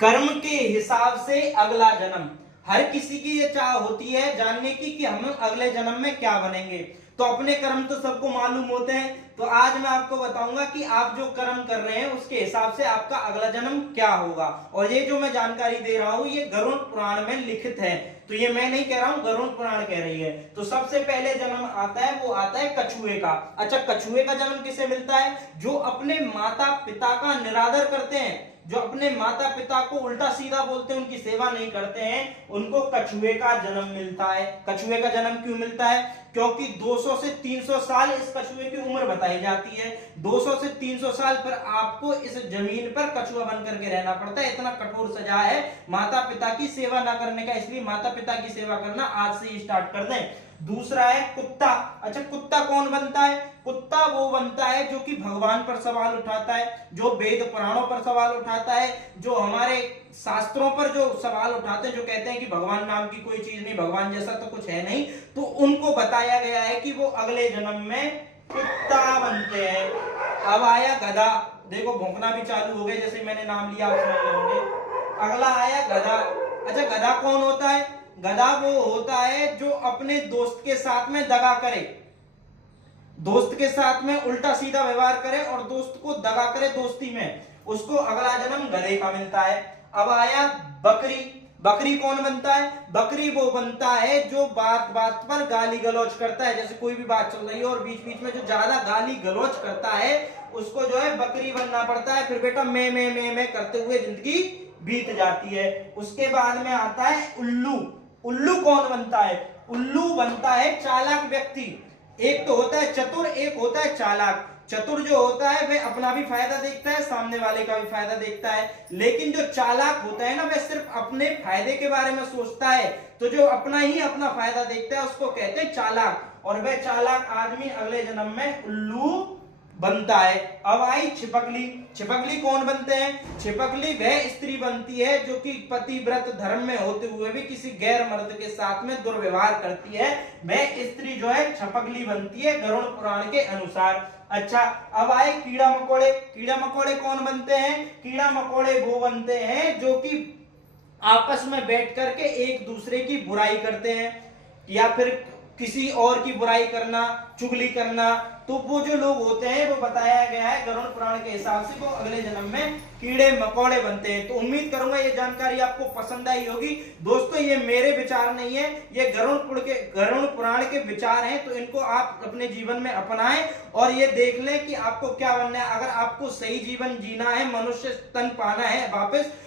कर्म के हिसाब से अगला जन्म। हर किसी की ये चाह होती है जानने की कि हम अगले जन्म में क्या बनेंगे। तो अपने कर्म तो सबको मालूम होते हैं, तो आज मैं आपको बताऊंगा कि आप जो कर्म कर रहे हैं उसके हिसाब से आपका अगला जन्म क्या होगा। और ये जो मैं जानकारी दे रहा हूं ये गरुड़ पुराण में लिखित है, तो ये मैं नहीं कह रहा हूं, गरुड़ पुराण कह रही है। तो सबसे पहले जन्म आता है वो आता है कछुए का। अच्छा, कछुए का जन्म किसे मिलता है? जो अपने माता पिता का निरादर करते हैं, जो अपने माता पिता को उल्टा सीधा बोलते हैं, उनकी सेवा नहीं करते हैं, उनको कछुए का जन्म मिलता है। कछुए का जन्म क्यों मिलता है? क्योंकि 200 से 300 साल इस कछुए की उम्र बताई जाती है। 200 से 300 साल पर आपको इस जमीन पर कछुआ बन करके रहना पड़ता है। इतना कठोर सजा है माता पिता की सेवा ना करने का, इसलिए माता पिता की सेवा करना आज से ही स्टार्ट कर दें। दूसरा है कुत्ता। अच्छा, कुत्ता कौन बनता है? कुत्ता वो बनता है जो कि भगवान पर सवाल उठाता है, जो वेद पुराणों पर सवाल उठाता है, जो हमारे शास्त्रों पर जो सवाल उठाते हैं, जो कहते हैं कि भगवान नाम की कोई चीज नहीं, भगवान जैसा तो कुछ है नहीं, तो उनको बताया गया है कि वो अगले जन्म में कुत्ता बनते हैं। अब आया गधा। देखो भौंकना भी चालू हो गया, जैसे मैंने नाम लिया आप समझ रहे होंगे। अगला आया गधा। अच्छा, गधा कौन होता है? गधा वो होता है जो अपने दोस्त के साथ में दगा करे, दोस्त के साथ में उल्टा सीधा व्यवहार करे और दोस्त को दगा करे दोस्ती में, उसको अगला जन्म गधे का मिलता है। अब आया बकरी। बकरी कौन बनता है? बकरी वो बनता है जो बात बात पर गाली गलौज करता है, जैसे कोई भी बात चल रही है और बीच बीच में जो ज्यादा गाली गलौज करता है उसको जो है बकरी बनना पड़ता है। फिर बेटा मैं करते हुए जिंदगी बीत जाती है। उसके बाद में आता है उल्लू। उल्लू कौन बनता है? उल्लू बनता है चालाक व्यक्ति। एक तो होता है चतुर, एक होता है चालाक। चतुर जो होता है वह अपना भी फायदा देखता है, सामने वाले का भी फायदा देखता है, लेकिन जो चालाक होता है ना वह सिर्फ अपने फायदे के बारे में सोचता है। तो जो अपना ही अपना फायदा देखता है उसको कहते हैं चालाक, और वह चालाक आदमी अगले जन्म में उल्लू बनता है। अब आई छिपकली। छिपकली कौन बनते हैं? छिपकली वह स्त्री बनती है जो कि पतिव्रत धर्म में होते हुए भी किसी गैर मर्द के साथ में दुर्व्यवहार करती है, वह स्त्री जो है छिपकली बनती है गरुड़ पुराण के अनुसार। अच्छा, अब आए कीड़ा मकोड़े। कीड़ा मकोड़े कौन बनते हैं? कीड़ा मकोड़े वो बनते हैं जो कि आपस में बैठ करके एक दूसरे की बुराई करते हैं, या फिर किसी और की बुराई करना, चुगली करना। तो वो जो लोग होते हैं वो बताया गया है गरुड़ पुराण के हिसाब से वो अगले जन्म में कीड़े मकोड़े बनते हैं। तो उम्मीद करूंगा ये जानकारी आपको पसंद आई होगी। दोस्तों ये मेरे विचार नहीं है, ये गरुड़ पुराण के विचार हैं, तो इनको आप अपने जीवन में अपनाएं और ये देख लें कि आपको क्या बनना है। अगर आपको सही जीवन जीना है, मनुष्य तन पाना है वापस,